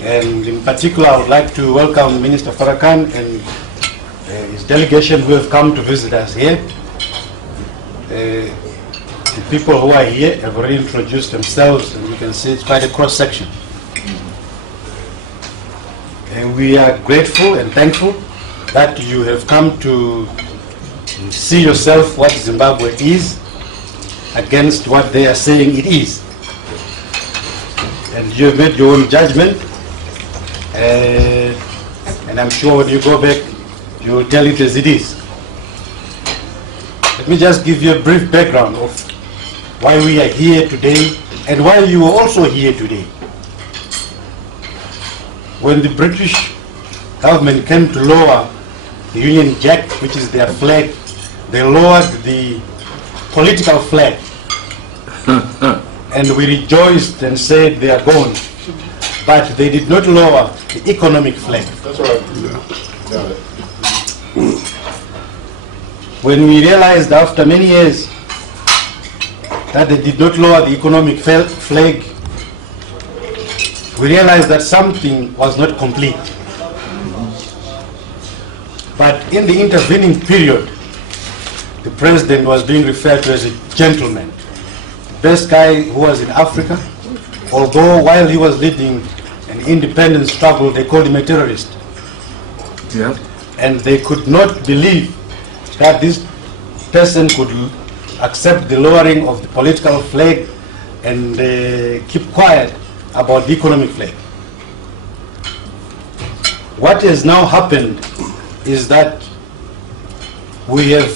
And in particular, I would like to welcome Minister Farrakhan and his delegation who have come to visit us here. The people who are here have already introduced themselves, and you can see it's quite a cross-section. And we are grateful and thankful that you have come to see yourself what Zimbabwe is against what they are saying it is. And you have made your own judgment, and I'm sure when you go back, you will tell it as it is. Let me just give you a brief background of why we are here today and why you are also here today. When the British government came to lower the Union Jack, which is their flag, they lowered the political flag. And we rejoiced and said they are gone. But they did not lower the economic flag. That's right. Got it. When we realized after many years that they did not lower the economic flag, we realized that something was not complete. But in the intervening period, the president was being referred to as a gentleman. The best guy who was in Africa, although while he was leading an independence struggle, they called him a terrorist. Yeah. And they could not believe that this person could accept the lowering of the political flag and keep quiet about the economic flag. What has now happened is that we have,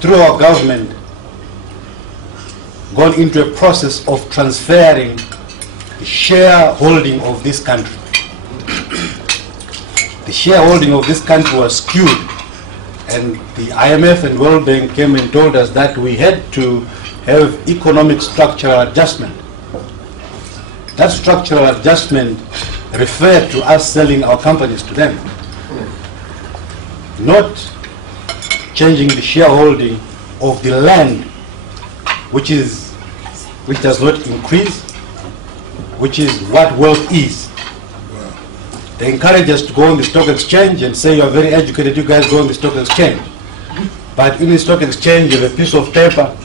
through our government, gone into a process of transferring the shareholding of this country. The shareholding of this country was skewed, and the IMF and World Bank came and told us that we had to have economic structural adjustment. That structural adjustment referred to us selling our companies to them, not changing the shareholding of the land, which does not increase, which is what wealth is. They encourage us to go on the stock exchange and say, you're very educated, you guys go on the stock exchange. But in the stock exchange, you have a piece of paper,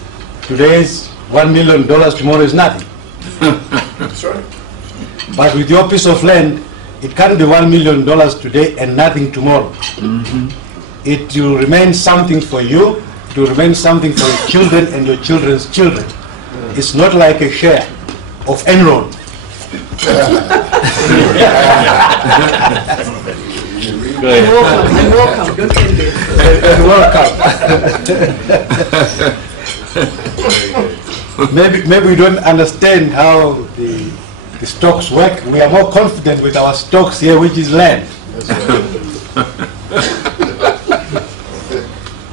today is $1 million, tomorrow is nothing. That's right. But with your piece of land, it can't be $1 million today and nothing tomorrow. Mm-hmm. It will remain something for you, it will remain something for your children and your children's children. It's not like a share of Enron. And welcome. Don't end it. And welcome. Maybe we don't understand how the stocks work. We are more confident with our stocks here, which is land.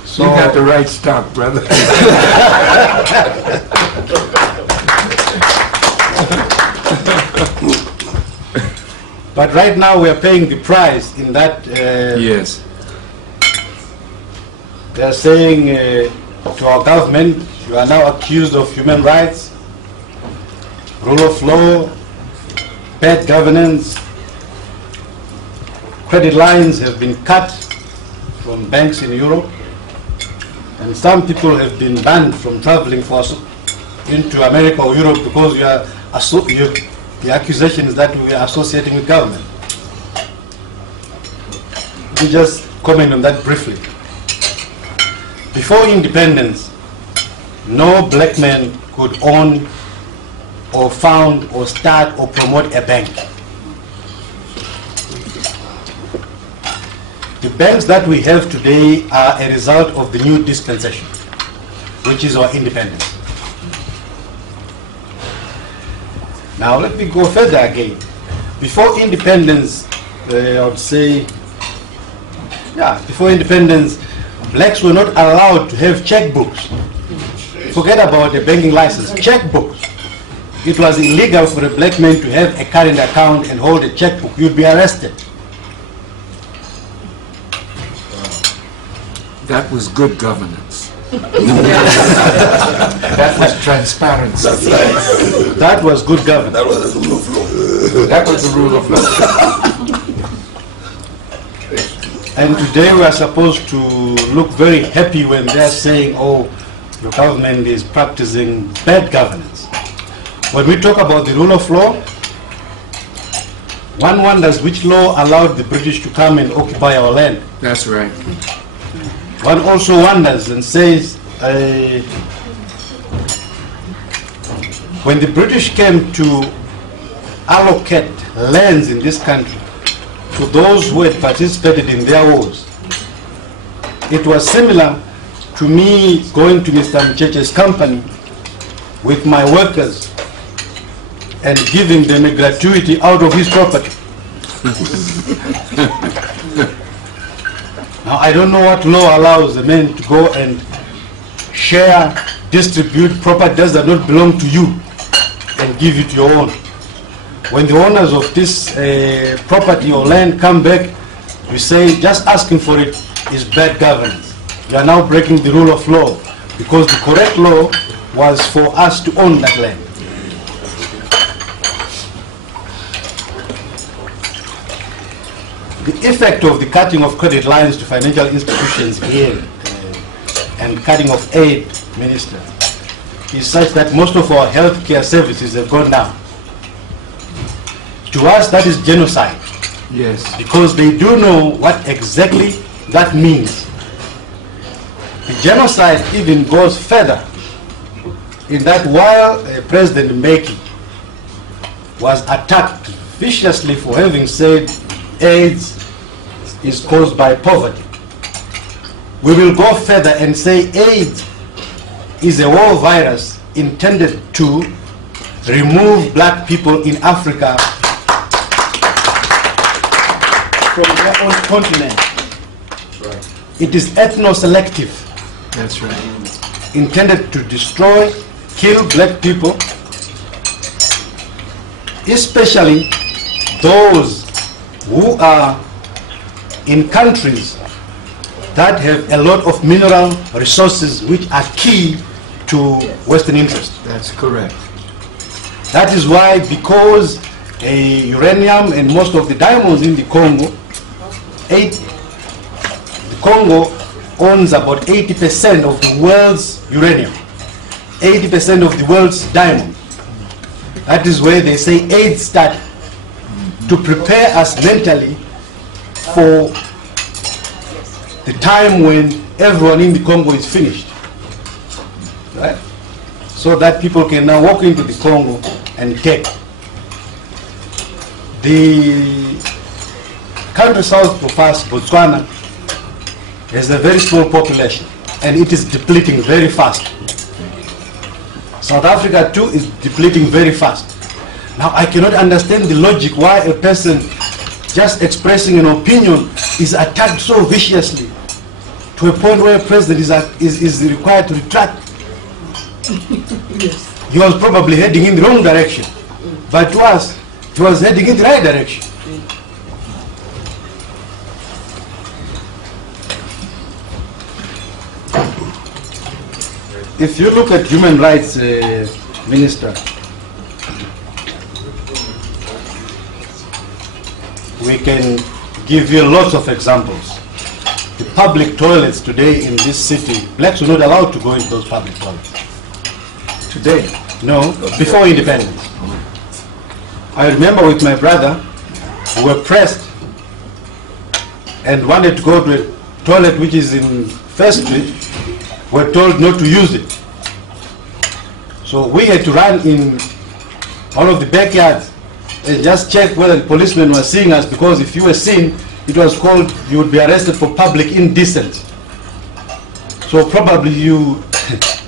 So you got the right stock, brother. But right now we are paying the price in that. Yes. They are saying to our government, you are now accused of human rights, rule of law, bad governance. Credit lines have been cut from banks in Europe, and some people have been banned from traveling into America or Europe because the accusation is that we are associating with government. Let me just comment on that briefly. Before independence, no black man could own or found or start or promote a bank. The banks that we have today are a result of the new dispensation, which is our independence. Now let me go further again. Before independence, I would say, before independence, blacks were not allowed to have checkbooks. Forget about a banking license, checkbooks. It was illegal for a black man to have a current account and hold a checkbook. You'd be arrested. That was good governance. That was transparency. That was good governance. That was the rule of law. That was the rule of law. And today we are supposed to look very happy when they are saying, oh, your government is practicing bad governance. When we talk about the rule of law, one wonders which law allowed the British to come and occupy our land. That's right. One also wonders and says, when the British came to allocate lands in this country to those who had participated in their wars, it was similar to me going to Mr. Mcheche's company with my workers and giving them a gratuity out of his property. Now, I don't know what law allows a man to go and share, distribute property that does not belong to you and give it your own. When the owners of this property or land come back, we say just asking for it is bad governance. You are now breaking the rule of law, because the correct law was for us to own that land. The effect of the cutting of credit lines to financial institutions here and cutting of aid, Minister, is such that most of our healthcare services have gone down. To us, that is genocide. Yes. Because they do know what exactly that means. The genocide even goes further in that while President Mbeki was attacked viciously for having said AIDS is caused by poverty, we will go further and say AIDS is a war virus intended to remove black people in Africa from their own continent. Right. It is ethno-selective, That's right. intended to destroy, kill black people, especially those who are in countries that have a lot of mineral resources which are key to Western interest. That's correct. That is why, because uranium and most of the diamonds in the Congo, the Congo owns about 80% of the world's uranium, 80% of the world's diamond. That is where they say AIDS started, to prepare us mentally for the time when everyone in the Congo is finished, right? So that people can now walk into the Congo and take. The country south of us, Botswana, has a very small population and it is depleting very fast. South Africa too is depleting very fast. Now I cannot understand the logic why a person just expressing an opinion is attacked so viciously to a point where a president is required to retract. Yes. He was probably heading in the wrong direction, but to us, he was heading in the right direction. If you look at human rights, Minister, we can give you lots of examples. The public toilets today in this city, blacks were not allowed to go into those public toilets. Today. No, before independence. I remember with my brother, we were pressed and wanted to go to a toilet which is in First Street. We were told not to use it. So we had to run in one of the backyards and just check whether the policemen were seeing us, because if you were seen, it was called, you would be arrested for public indecency. So probably you,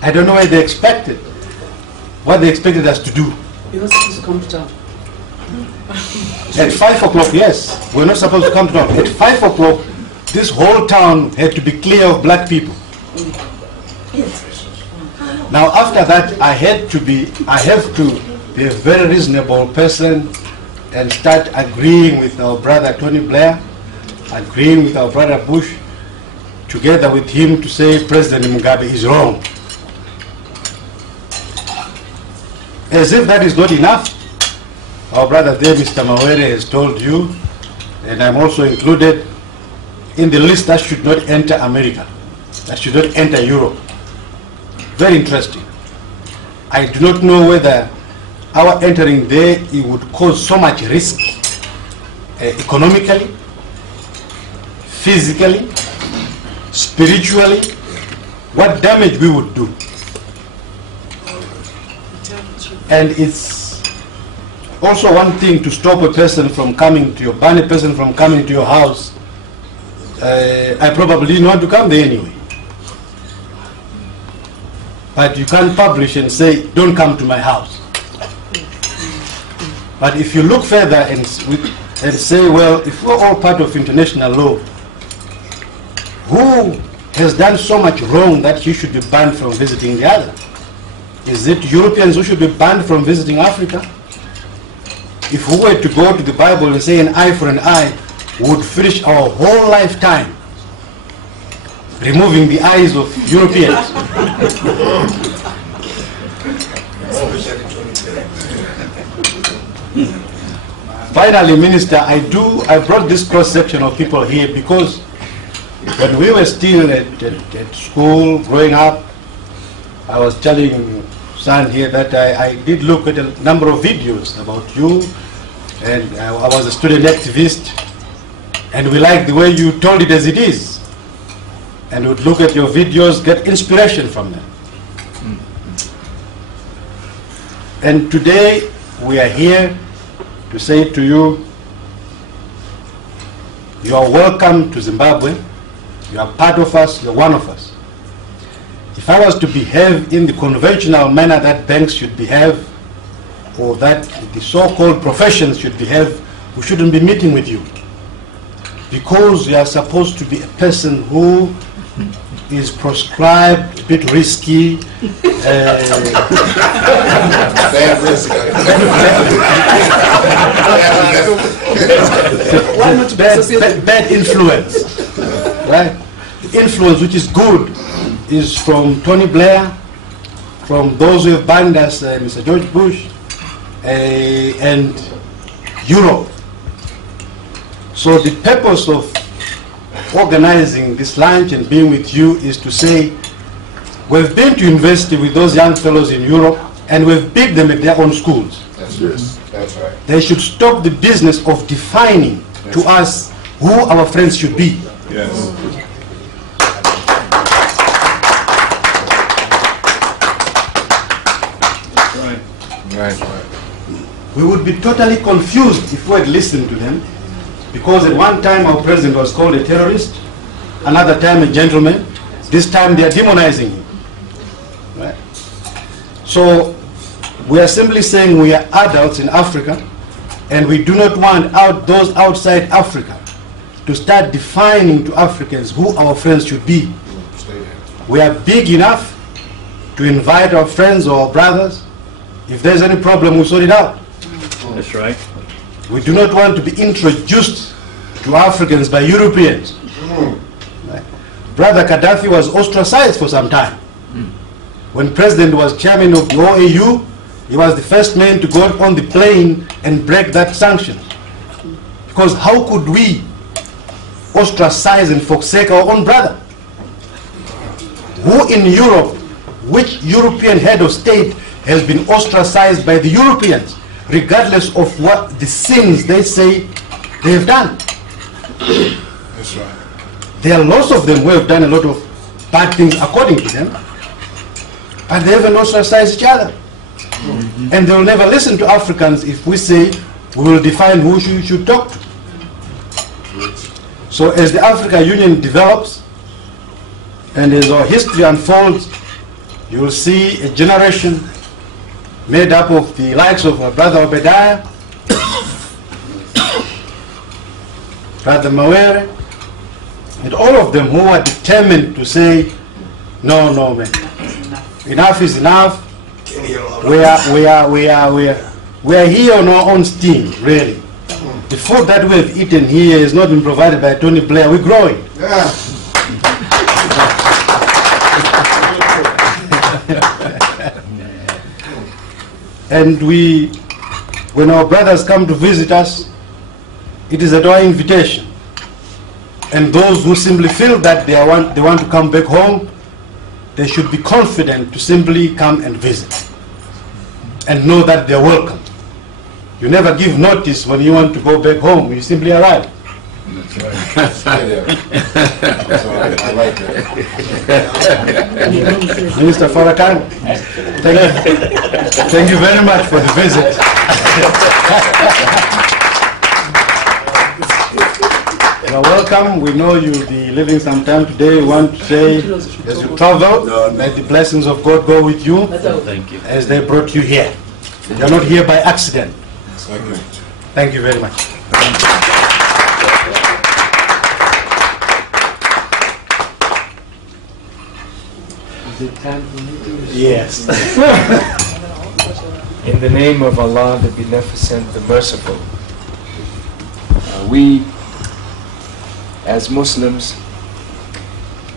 I don't know what they expected us to do. You're not supposed to come to town. At 5 o'clock, yes, we're not supposed to come to town. At 5 o'clock, this whole town had to be clear of black people. Now after that, I have to be a very reasonable person and start agreeing with our brother Tony Blair, agreeing with our brother Bush, together with him to say President Mugabe is wrong. As if that is not enough, our brother there, Mr. Mawere, has told you, and I'm also included in the list that should not enter America, that should not enter Europe. Very interesting. I do not know whether our entering there, it would cause so much risk, economically, physically, spiritually, what damage we would do. And it's also one thing to stop a person from coming to your, ban a person from coming to your house. I probably didn't want to come there anyway. But you can't publish and say, don't come to my house. But if you look further and say, well, if we're all part of international law, who has done so much wrong that he should be banned from visiting the other? Is it Europeans who should be banned from visiting Africa? If we were to go to the Bible and say an eye for an eye, we would finish our whole lifetime removing the eyes of Europeans. Finally, Minister, I brought this cross-section of people here because when we were still at school, growing up, I was telling San here that I did look at a number of videos about you, and I was a student activist, and we liked the way you told it as it is. And would look at your videos, get inspiration from them. And today we are here to say to you, you are welcome to Zimbabwe. You are part of us, you're one of us. If I was to behave in the conventional manner that banks should behave, or that the so-called professions should behave, we shouldn't be meeting with you. Because you are supposed to be a person who is proscribed, a bit risky, bad influence, right? The influence which is good is from Tony Blair, from those who have banned us, Mr. George Bush, and Europe. So the purpose of organizing this lunch and being with you is to say, we've been to university with those young fellows in Europe and we've beat them at their own schools. That's right. They should stop the business of defining to us who our friends should be. Yes. Right. We would be totally confused if we had listened to them, because at one time our president was called a terrorist, another time a gentleman, this time they are demonizing him. Right? So we are simply saying we are adults in Africa, and we do not want those outside Africa to start defining to Africans who our friends should be. We are big enough to invite our friends or our brothers. If there's any problem, we sort it out. That's right. We do not want to be introduced to Africans by Europeans. Right? Brother Gaddafi was ostracized for some time. When President was chairman of the OAU, he was the first man to go on the plane and break that sanction. Because how could we ostracize and forsake our own brother? Who in Europe, which European head of state has been ostracized by the Europeans, regardless of what the sins they say they have done? That's right. There are lots of them who have done a lot of bad things according to them, but they haven't ostracized each other. And they will never listen to Africans if we say we will define who you should talk to. So as the Africa Union develops and as our history unfolds, you will see a generation made up of the likes of Brother Obadiah, Brother Mawere, and all of them who are determined to say, no, no, man, enough is enough. We are here on our own steam, really. The food that we have eaten here has not been provided by Tony Blair. We grow it. And we when our brothers come to visit us, it is at our invitation. And those who simply feel that they want to come back home, they should be confident to simply come and visit and know that they're welcome. You never give notice when you want to go back home. You simply arrive. That's right. Stay there. That's all right. I like that. Minister Farrakhan, thank you very much for the visit. You're welcome. We know you'll be living some time today. We want to say, as you travel, may the blessings of God go with you. Thank you. As they brought you here. You're not here by accident. Thank you. Thank you very much. Is it time for me to respond? Yes. In the name of Allah, the Beneficent, the Merciful, we as Muslims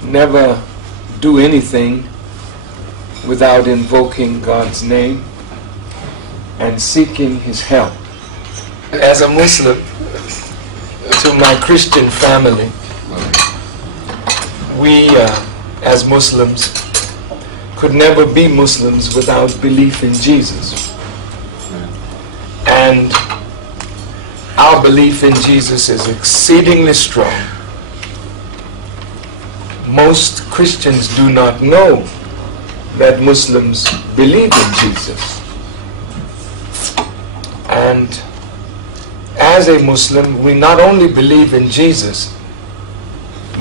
never do anything without invoking God's name and seeking His help. As a Muslim, to my Christian family, we as Muslims could never be Muslims without belief in Jesus. And our belief in Jesus is exceedingly strong. Most Christians do not know that Muslims believe in Jesus. And as a Muslim, we not only believe in Jesus,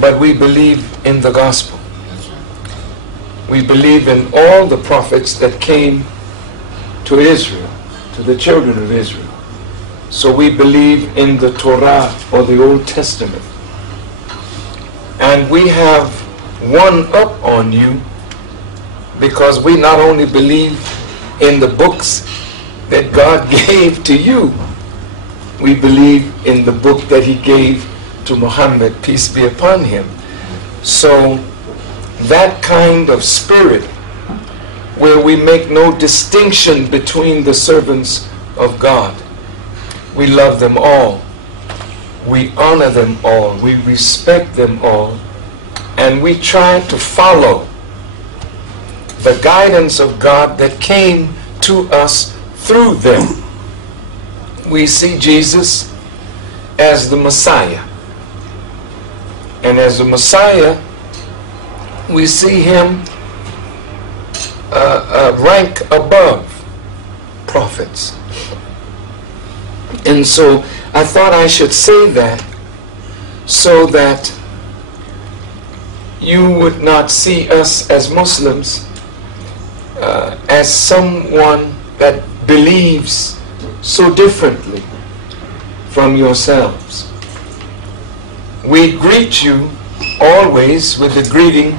but we believe in the gospel. We believe in all the prophets that came to Israel, to the children of Israel. So we believe in the Torah, or the Old Testament. And we have one up on you because we not only believe in the books that God gave to you, we believe in the book that He gave to Muhammad, peace be upon him. So that kind of spirit, where we make no distinction between the servants of God, we love them all, we honor them all, we respect them all, and we try to follow the guidance of God that came to us through them. We see Jesus as the Messiah. And as the Messiah, we see Him rank above prophets. And so I thought I should say that so that you would not see us as Muslims as someone that believes so differently from yourselves. We greet you always with the greeting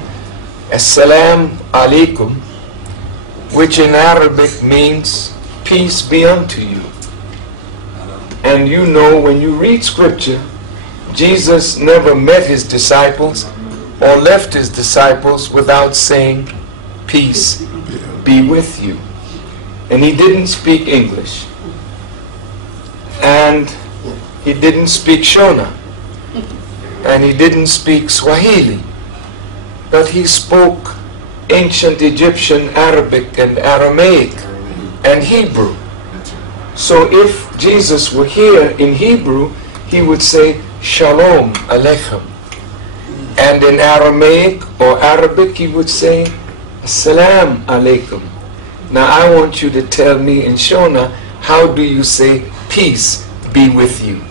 Assalamu alaikum, which in Arabic means peace be unto you. And you know, when you read scripture, Jesus never met His disciples or left His disciples without saying, peace be with you. And He didn't speak English. And He didn't speak Shona. And He didn't speak Swahili. But He spoke ancient Egyptian, Arabic, and Aramaic, and Hebrew. So if Jesus were here in Hebrew, He would say, Shalom Aleichem. And in Aramaic or Arabic, He would say, Assalamu alaikum. Now I want you to tell me in Shona, how do you say, peace be with you?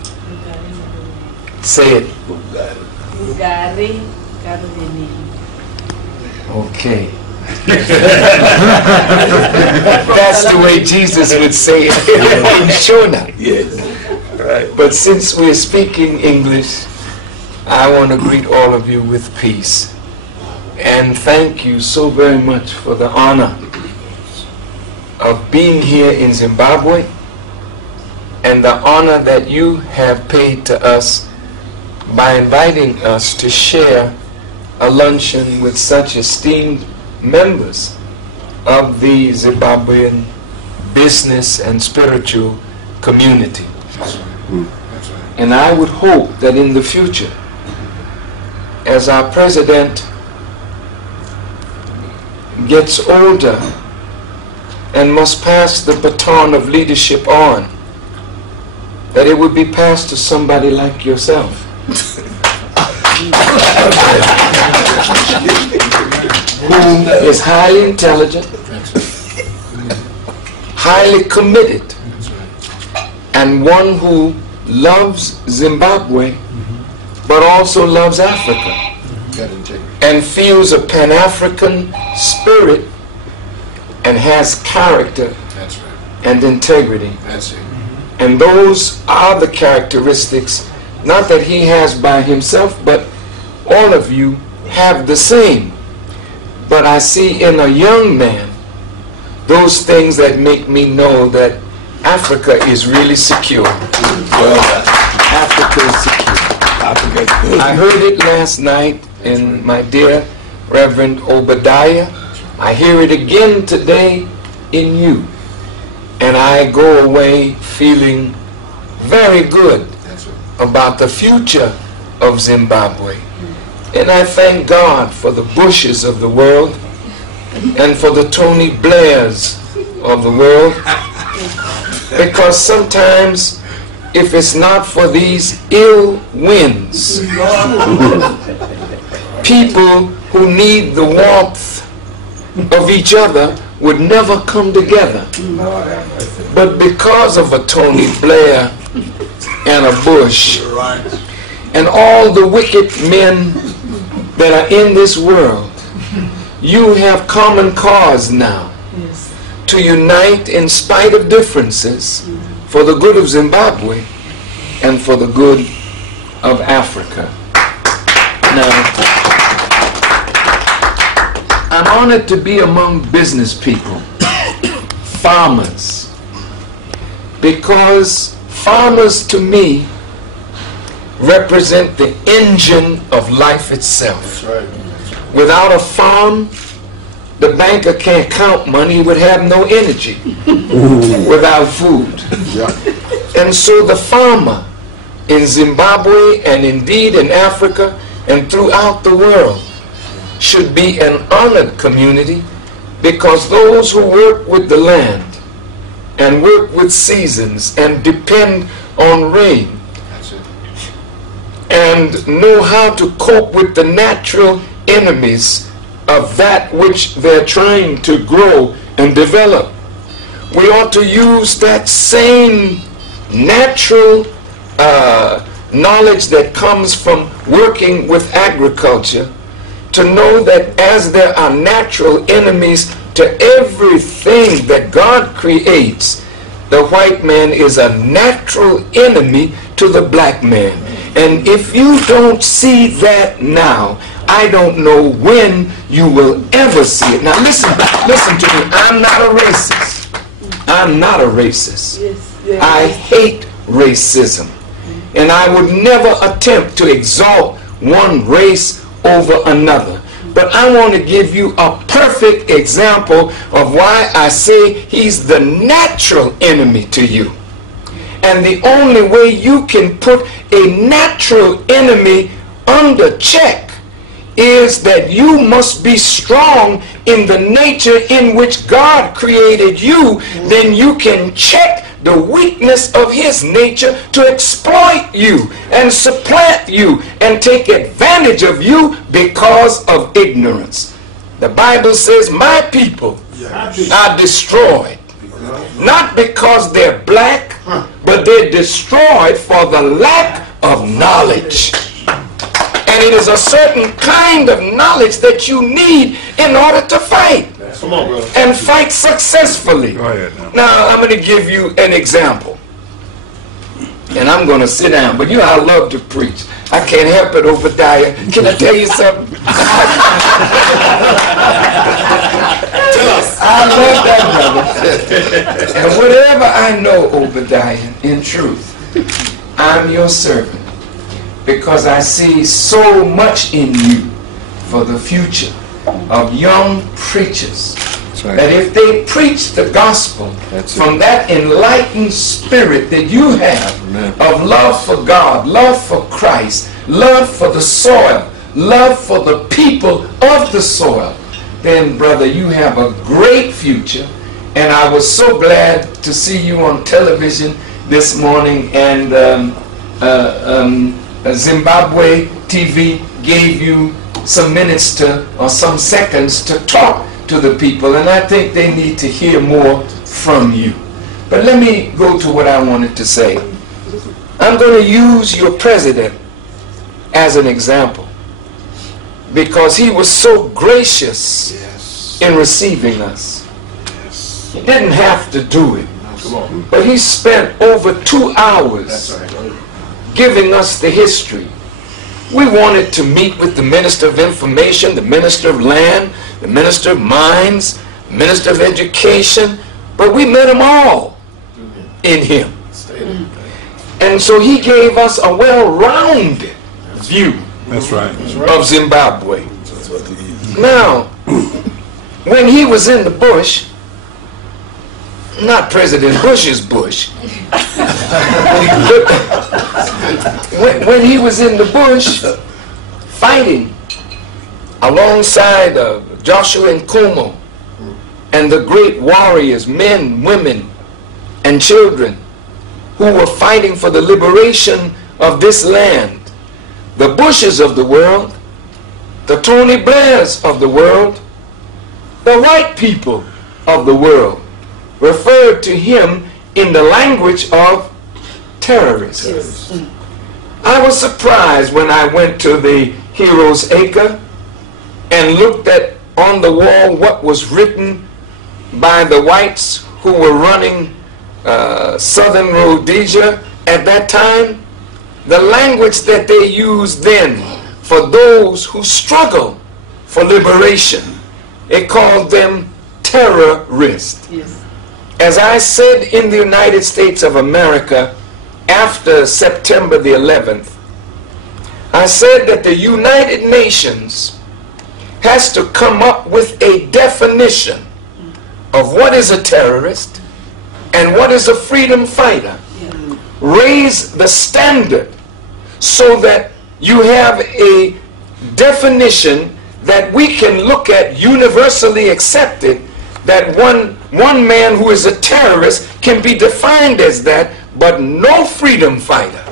Say it. Okay. That's the way Jesus would say it in Shona. Yes. Right. But since we're speaking English, I want to greet all of you with peace. And thank you so very much for the honor of being here in Zimbabwe, and the honor that you have paid to us by inviting us to share a luncheon with such esteemed members of the Zimbabwean business and spiritual community. That's right. That's right. And I would hope that in the future, as our president gets older and must pass the baton of leadership on, that it would be passed to somebody like yourself. Who is highly intelligent, highly committed, and one who loves Zimbabwe but also loves Africa and feels a Pan-African spirit and has character That's right. and integrity. That's it. And those are the characteristics, not that he has by himself, but all of you have the same. But I see in a young man those things that make me know that Africa is really secure. Well, Africa is secure. Africa is good. I heard it last night in my dear Reverend Obadiah. I hear it again today in you. And I go away feeling very good That's right. about the future of Zimbabwe. And I thank God for the Bushes of the world and for the Tony Blairs of the world. Because sometimes, if it's not for these ill winds, people who need the warmth of each other would never come together. But because of a Tony Blair and a Bush and all the wicked men that are in this world, you have common cause now to unite in spite of differences for the good of Zimbabwe and for the good of Africa. Now, I'm honored to be among business people, farmers, because farmers to me represent the engine of life itself. That's right. Without a farm, the banker can't count money, he would have no energy without food. And so the farmer in Zimbabwe and indeed in Africa and throughout the world should be an honored community, because those who work with the land and work with seasons and depend on rain That's it. and know how to cope with the natural enemies of that which they're trying to grow and develop. We ought to use that same natural knowledge that comes from working with agriculture to know that as there are natural enemies to everything that God creates, the white man is a natural enemy to the black man. And if you don't see that now, I don't know when you will ever see it. Now listen to me. I'm not a racist. I'm not a racist. I hate racism. And I would never attempt to exalt one race over another. But I want to give you a perfect example of why I say he's the natural enemy to you. And the only way you can put a natural enemy under check is that you must be strong in the nature in which God created you. Then you can check the weakness of his nature to exploit you and supplant you and take advantage of you because of ignorance. The Bible says, my people are destroyed, not because they're black, but they're destroyed for the lack of knowledge. And it is a certain kind of knowledge that you need in order to fight. Come on, brother. And fight successfully. Go ahead now. Now, I'm going to give you an example. And I'm going to sit down. But you know, I love to preach. I can't help it, Obadiah. Can I tell you something? I love that, brother. And whatever I know, Obadiah, in truth, I'm your servant. Because I see so much in you for the future of young preachers right. that if they preach the gospel That's it. from that enlightened spirit that you have Amen. of love for God, love for Christ, love for the soil, love for the people of the soil, then, brother, you have a great future. And I was so glad to see you on television this morning, and Zimbabwe TV gave you some minutes or some seconds to talk to the people, and I think they need to hear more from you. But let me go to what I wanted to say. I'm going to use your president as an example, because he was so gracious in receiving us. He didn't have to do it, but he spent over 2 hours giving us the history. We wanted to meet with the Minister of Information, the Minister of Land, the Minister of Mines, the Minister of Education, but we met them all in him. And so he gave us a well-rounded view of Zimbabwe. Now, when he was in the bush, not President Bush's bush, when he was in the bush fighting alongside Joshua Nkomo and the great warriors, men, women, and children who were fighting for the liberation of this land, the Bushes of the world, the Tony Blairs of the world, the white people of the world referred to him in the language of terrorists. I was surprised when I went to the Heroes Acre and looked at on the wall what was written by the whites who were running Southern Rhodesia at that time. The language that they used then for those who struggle for liberation, it called them terrorists. Yes. As I said in the United States of America after September the 11th, I said that the United Nations has to come up with a definition of what is a terrorist and what is a freedom fighter. Raise the standard so that you have a definition that we can look at, universally accepted, that one man who is a terrorist can be defined as that, but no freedom fighter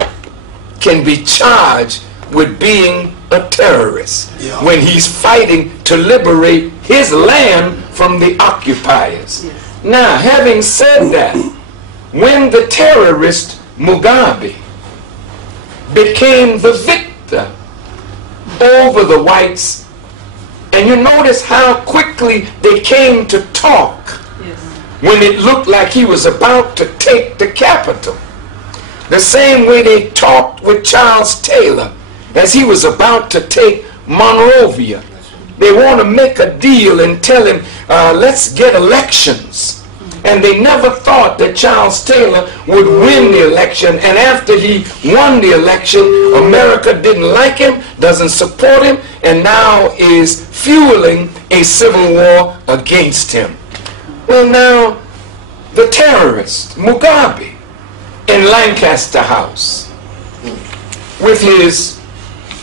can be charged with being a terrorist when he's fighting to liberate his land from the occupiers. Now, having said that, when the terrorist Mugabe became the victor over the whites, and you notice how quickly they came to talk when it looked like he was about to take the capital. The same way they talked with Charles Taylor as he was about to take Monrovia. They want to make a deal and tell him, let's get elections. And they never thought that Charles Taylor would win the election. And after he won the election, America didn't like him, doesn't support him, and now is fueling a civil war against him. Well, now, the terrorist, Mugabe, in Lancaster House, with his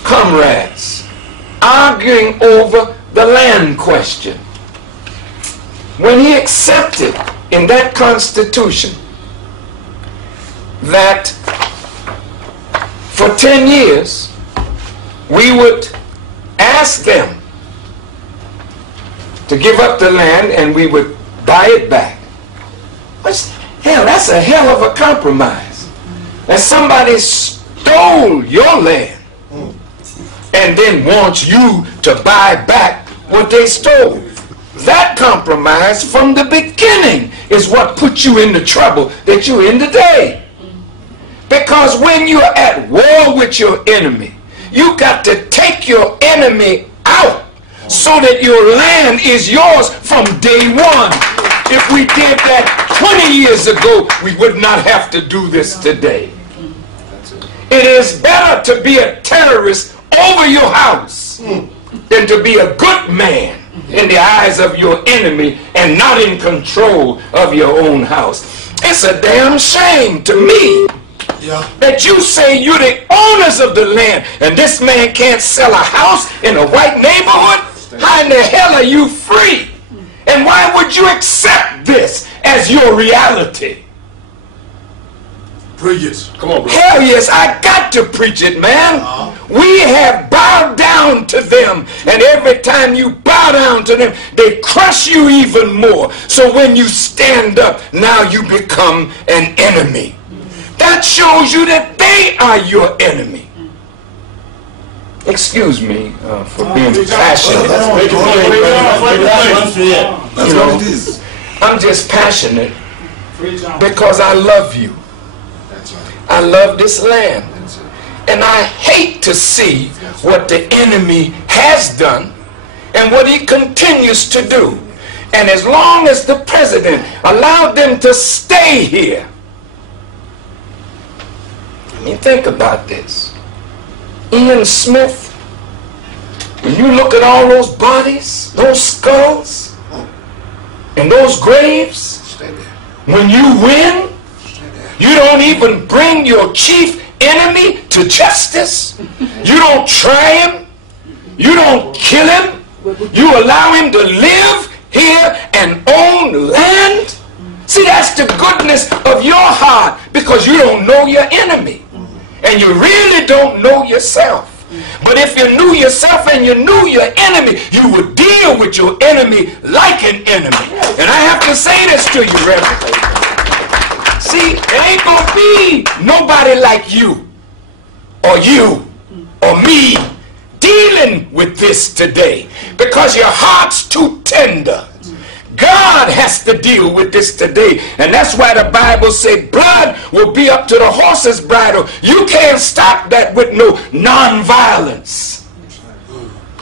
comrades, arguing over the land question. When he accepted in that Constitution that for 10 years we would ask them to give up the land and we would buy it back. Hell, that's a hell of a compromise. And somebody stole your land and then wants you to buy back what they stole. That compromise from the beginning is what put you in the trouble that you're in today. Because when you're at war with your enemy, you got to take your enemy out so that your land is yours from day one. If we did that 20 years ago, we would not have to do this today. It is better to be a terrorist over your house than to be a good man in the eyes of your enemy and not in control of your own house. It's a damn shame to me that you say you're the owners of the land and this man can't sell a house in a white neighborhood. How in the hell are you free? And why would you accept this as your reality? Preach it. Come on, bro. Hell yes, I got to preach it, man. We have bowed down to them, and every time you bow down to them, they crush you even more. So when you stand up, now you become an enemy. That shows you that they are your enemy. Excuse me for being passionate. You know, I'm just passionate because I love you. I love this land. And I hate to see what the enemy has done and what he continues to do. And as long as the president allowed them to stay here, I mean, think about this. Ian Smith, when you look at all those bodies, those skulls, and those graves, when you win, you don't even bring your chief enemy to justice. You don't try him. You don't kill him. You allow him to live here and own land. See, that's the goodness of your heart, because you don't know your enemy. And you really don't know yourself. But if you knew yourself and you knew your enemy, you would deal with your enemy like an enemy. And I have to say this to you, Reverend. See, there ain't gonna be nobody like you or me dealing with this today, because your heart's too tender. God has to deal with this today. And that's why the Bible says blood will be up to the horse's bridle. You can't stop that with no non-violence.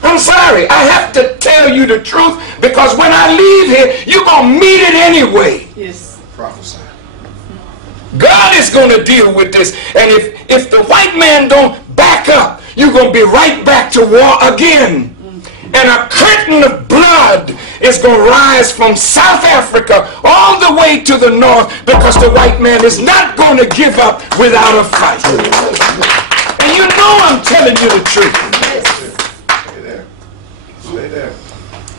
I'm sorry, I have to tell you the truth, because when I leave here, you're going to meet it anyway. Yes. Prophesy. God is going to deal with this. And if the white man don't back up, you're going to be right back to war again. And a curtain of blood is going to rise from South Africa all the way to the north, because the white man is not going to give up without a fight. And you know I'm telling you the truth. Stay there. Stay there.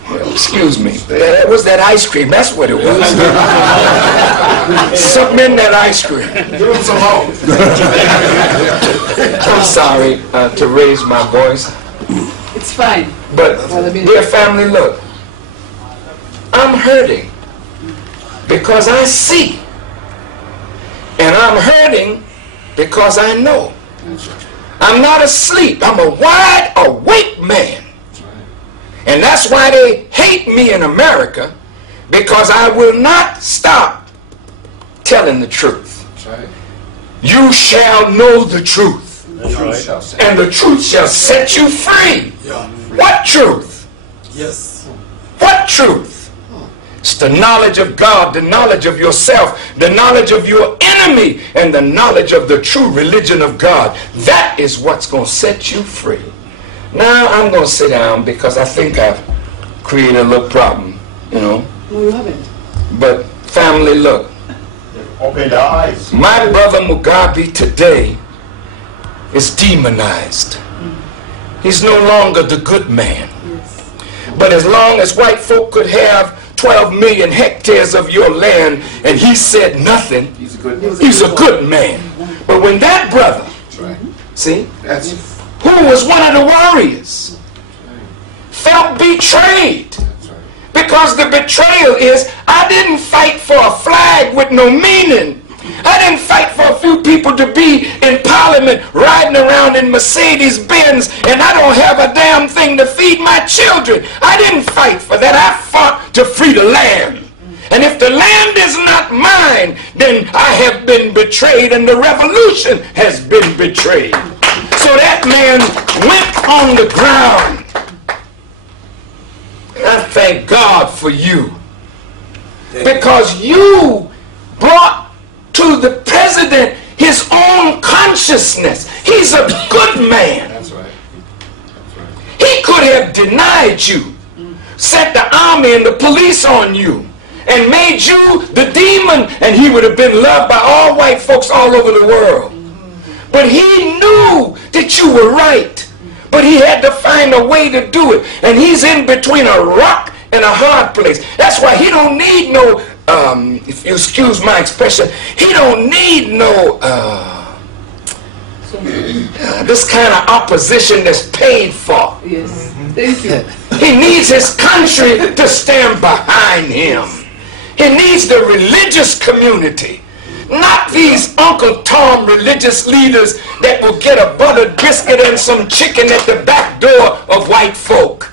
Well, excuse me. That was that ice cream. That's what it was. Something in that ice cream. Give him some hope. I'm sorry to raise my voice. It's fine. But, dear family, look. I'm hurting because I see. And I'm hurting because I know. I'm not asleep. I'm a wide awake man. And that's why they hate me in America, because I will not stop telling the truth. You shall know the truth. And the truth shall set you free. What truth? Yes. What truth? It's the knowledge of God, the knowledge of yourself, the knowledge of your enemy, and the knowledge of the true religion of God. That is what's going to set you free. Now I'm going to sit down, because I think I've created a little problem, you know. No, you haven't. But family, look. Open the eyes. My brother Mugabe today is demonized. He's no longer the good man. Yes. But as long as white folk could have 12 million hectares of your land and he said nothing, he's a good man. But when that brother, see, who was one of the warriors, felt betrayed, because the betrayal is, I didn't fight for a flag with no meaning. I didn't fight for a few people to be in Parliament riding around in Mercedes-Benz, and I don't have a damn thing to feed my children. I didn't fight for that. I fought to free the land. And if the land is not mine, then I have been betrayed, and the revolution has been betrayed. So that man went on the ground. And I thank God for you, because you brought to the president his own consciousness. He's a good man. That's right. He could have denied you sent the army and the police on you and made you the demon, and he would have been loved by all white folks all over the world. But he knew that you were right, but he had to find a way to do it. And he's in between a rock and a hard place. That's why he don't need no, if you excuse my expression, he don't need no this kind of opposition that's paid for. Yes. Thank you. He needs his country to stand behind him. He needs the religious community, not these Uncle Tom religious leaders that will get a buttered biscuit and some chicken at the back door of white folk.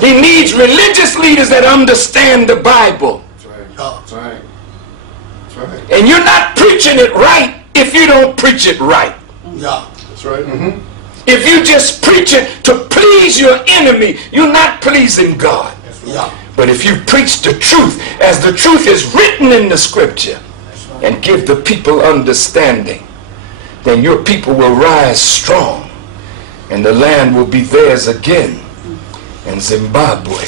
He needs religious leaders that understand the Bible. That's right. That's right. And you're not preaching it right if you don't preach it right. Yeah. That's right. Mm-hmm. If you just preach it to please your enemy, you're not pleasing God. Yeah. But if you preach the truth as the truth is written in the scripture and give the people understanding, then your people will rise strong and the land will be theirs again, and Zimbabwe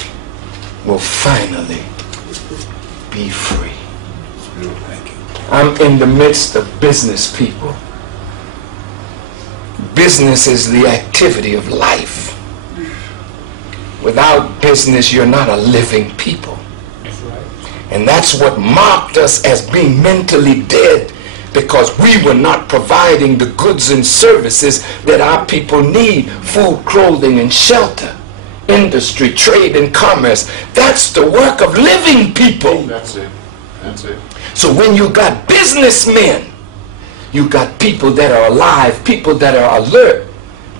will finally be free. I'm in the midst of business people. Business is the activity of life. Without business, you're not a living people. And that's what marked us as being mentally dead, because we were not providing the goods and services that our people need: food, clothing, and shelter, industry, trade, and commerce. That's the work of living people. That's it. That's it. So when you got businessmen, you got people that are alive, people that are alert,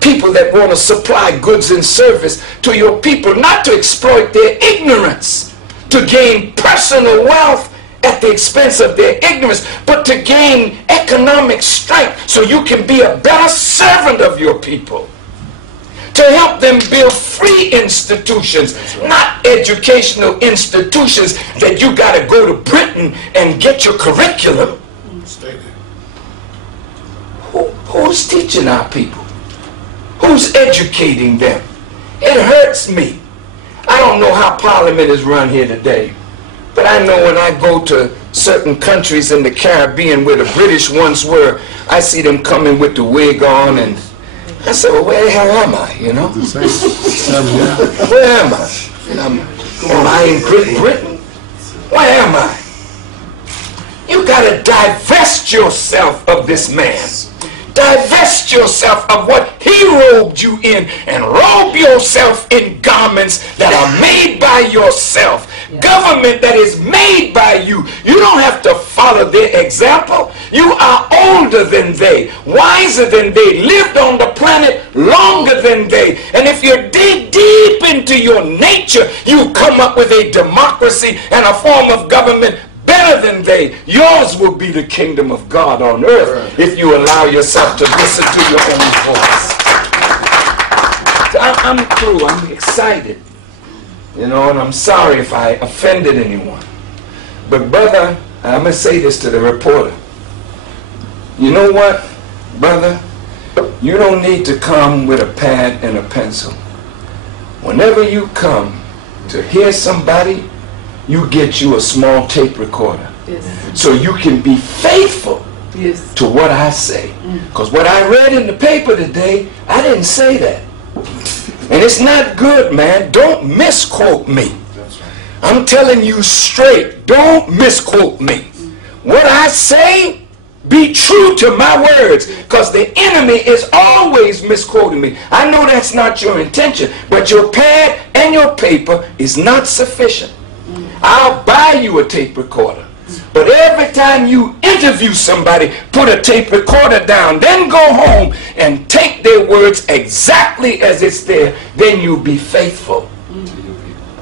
people that want to supply goods and service to your people, not to exploit their ignorance, to gain personal wealth at the expense of their ignorance, but to gain economic strength so you can be a better servant of your people, to help them build free institutions, not educational institutions that you got to go to Britain and get your curriculum. Stay there. Who's teaching our people? Who's educating them? It hurts me. I don't know how Parliament is run here today, but I know when I go to certain countries in the Caribbean where the British once were, I see them coming with the wig on, and I say, well, where the hell am I, you know? Where am I? Am I in Great Britain? Where am I? You got to divest yourself of this man. Divest yourself of what he robed you in, and robe yourself in garments that are made by yourself. Government that is made by you. You don't have to follow their example. You are older than they, wiser than they, lived on the planet longer than they. And if you dig deep into your nature, you come up with a democracy and a form of government better than they. Yours will be the kingdom of God on earth if you allow yourself to listen to your own voice. So I'm through. I'm excited. You know, and I'm sorry if I offended anyone. But brother, I'm going to say this to the reporter. You know what, brother? You don't need to come with a pad and a pencil. Whenever you come to hear somebody, you get you a small tape recorder. Yes. So you can be faithful Yes. to what I say. Because what I read in the paper today, I didn't say that. And it's not good, man. Don't misquote me. That's right. I'm telling you straight, don't misquote me. What I say, be true to my words, because the enemy is always misquoting me. I know that's not your intention, but your pad and your paper is not sufficient. I'll buy you a tape recorder, but every time you interview somebody, put a tape recorder down, then go home and take their words exactly as it's there. Then you'll be faithful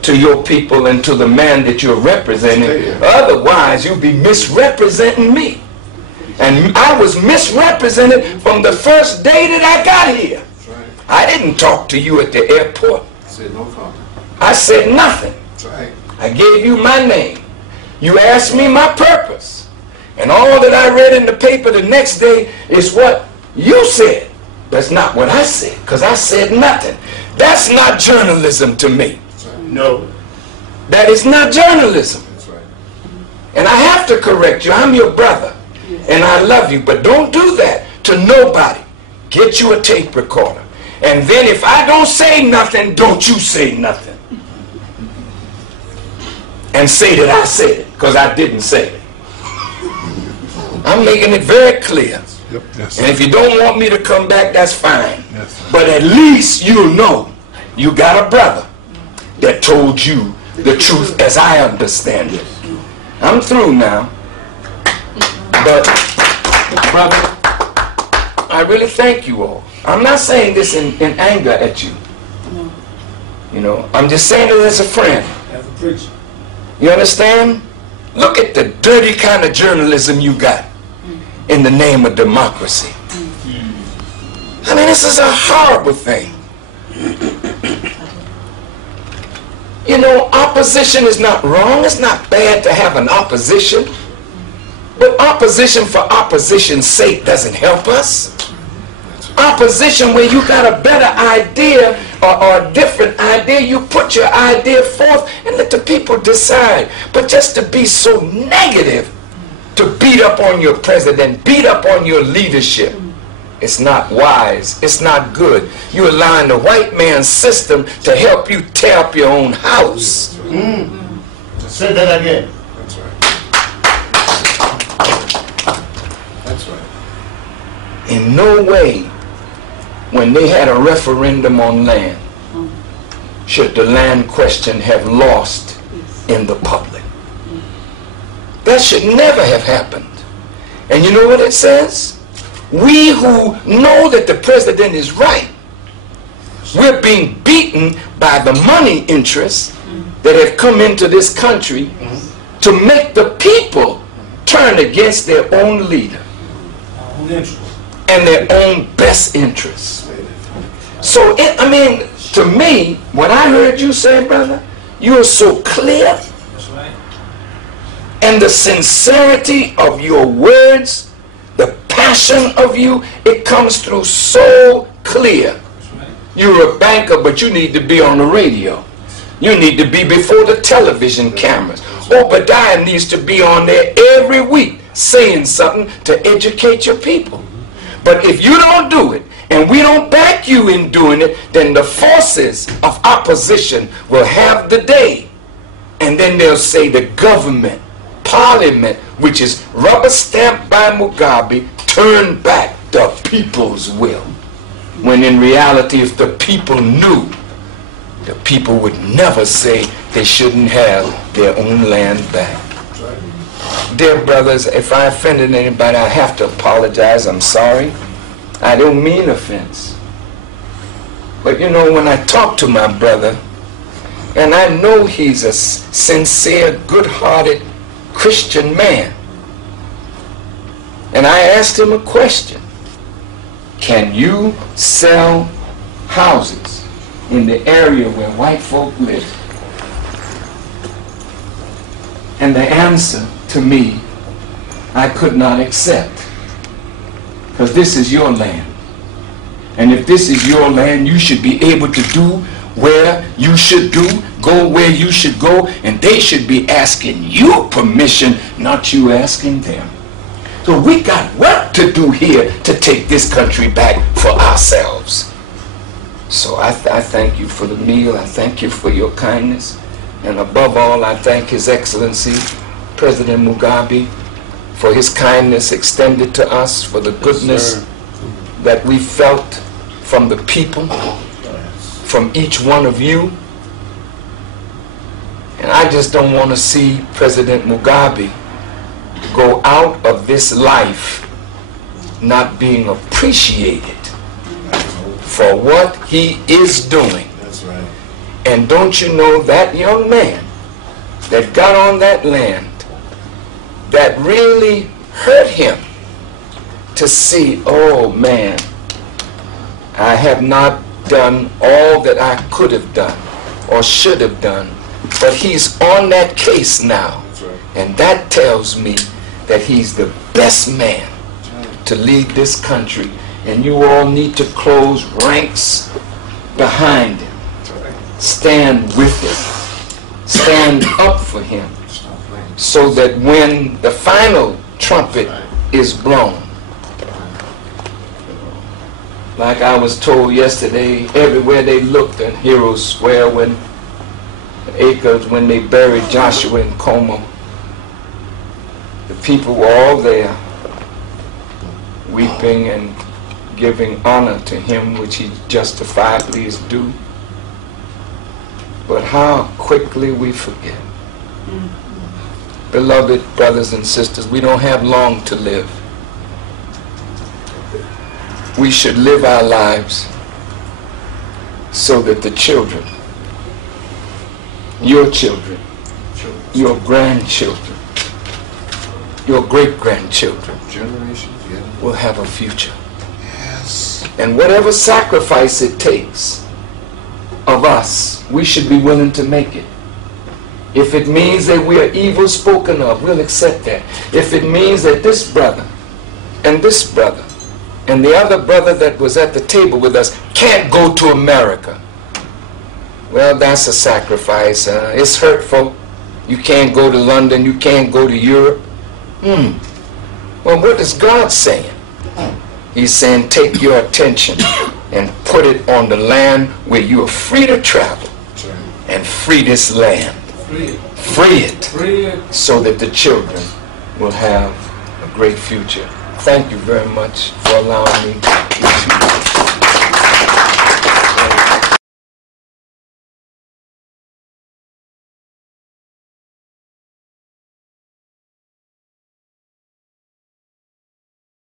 to your people and to the man that you're representing. Otherwise, you'll be misrepresenting me. And I was misrepresented from the first day that I got here. That's right. I didn't talk to you at the airport. Said no comment. I said nothing. That's right. I gave you my name. You asked me my purpose. And all that I read in the paper the next day is what you said. That's not what I said, because I said nothing. That's not journalism to me. No. That is not journalism. That's right. And I have to correct you. I'm your brother. And I love you. But don't do that to nobody. Get you a tape recorder. And then if I don't say nothing, don't you say nothing. And say that I said it, because I didn't say it. I'm making it very clear. Yep, yes. And if you don't want me to come back, that's fine. Yes, sir. But at least you'll know you got a brother that told you the truth as I understand it. I'm through now. But, brother, I really thank you all. I'm not saying this in anger at you. You know, I'm just saying it as a friend. As a preacher. You understand? Look at the dirty kind of journalism you got in the name of democracy. I mean, this is a horrible thing. You know, opposition is not wrong. It's not bad to have an opposition. But opposition for opposition's sake doesn't help us. Opposition where you got a better idea or a different idea, you put your idea forth and let the people decide. But just to be so negative, to beat up on your president, beat up on your leadership, it's not wise. It's not good. You're allowing the white man's system to help you tear up your own house. Say that again. That's right. That's right. In no way, when they had a referendum on land, should the land question have lost in the public. That should never have happened. And you know what it says? We who know that the president is right, we're being beaten by the money interests that have come into this country to make the people turn against their own leader and their own best interests. So, I mean, to me, what I heard you say, brother, you are so clear. That's right. And the sincerity of your words, the passion of you, it comes through so clear. You're a banker, but you need to be on the radio. You need to be before the television cameras. Obadiah needs to be on there every week saying something to educate your people. But if you don't do it, and we don't back you in doing it, then the forces of opposition will have the day. And then they'll say the government, parliament, which is rubber stamped by Mugabe, turned back the people's will. When in reality, if the people knew, the people would never say they shouldn't have their own land back. Dear brothers, if I offended anybody, I have to apologize. I'm sorry. I don't mean offense. But you know, when I talk to my brother, and I know he's a sincere, good-hearted Christian man, and I asked him a question: can you sell houses in the area where white folk live? And the answer to me, I could not accept. Because this is your land. And if this is your land, you should be able to do where you should do, go where you should go, and they should be asking you permission, not you asking them. So we got work to do here to take this country back for ourselves. So I thank you for the meal. I thank you for your kindness. And above all, I thank His Excellency, President Mugabe, for his kindness extended to us, for the goodness that we felt from the people, from each one of you. And I just don't want to see President Mugabe go out of this life not being appreciated for what he is doing. That's right. And don't you know that young man that got on that land, that really hurt him to see, oh man, I have not done all that I could have done or should have done, but he's on that case now. That's right. And that tells me that he's the best man to lead this country, and you all need to close ranks behind him. Stand with him. stand up for him, so that when the final trumpet is blown, like I was told yesterday, everywhere they looked in Heroes Square, when Acres, when they buried Joshua in Como, the people were all there, weeping and giving honor to him, which he justifiably is due. But how quickly we forget. Beloved brothers and sisters, we don't have long to live. We should live our lives so that the children, your children, your grandchildren, your great-grandchildren Generations, yeah. will have a future. Yes. And whatever sacrifice it takes of us, we should be willing to make it. If it means that we are evil spoken of, we'll accept that. If it means that this brother and this brother and the other brother that was at the table with us can't go to America, well, that's a sacrifice. It's hurtful. You can't go to London. You can't go to Europe. Well, what is God saying? He's saying, take your attention and put it on the land where you are free to travel and free this land. Free it so that the children will have a great future. Thank you very much for allowing me to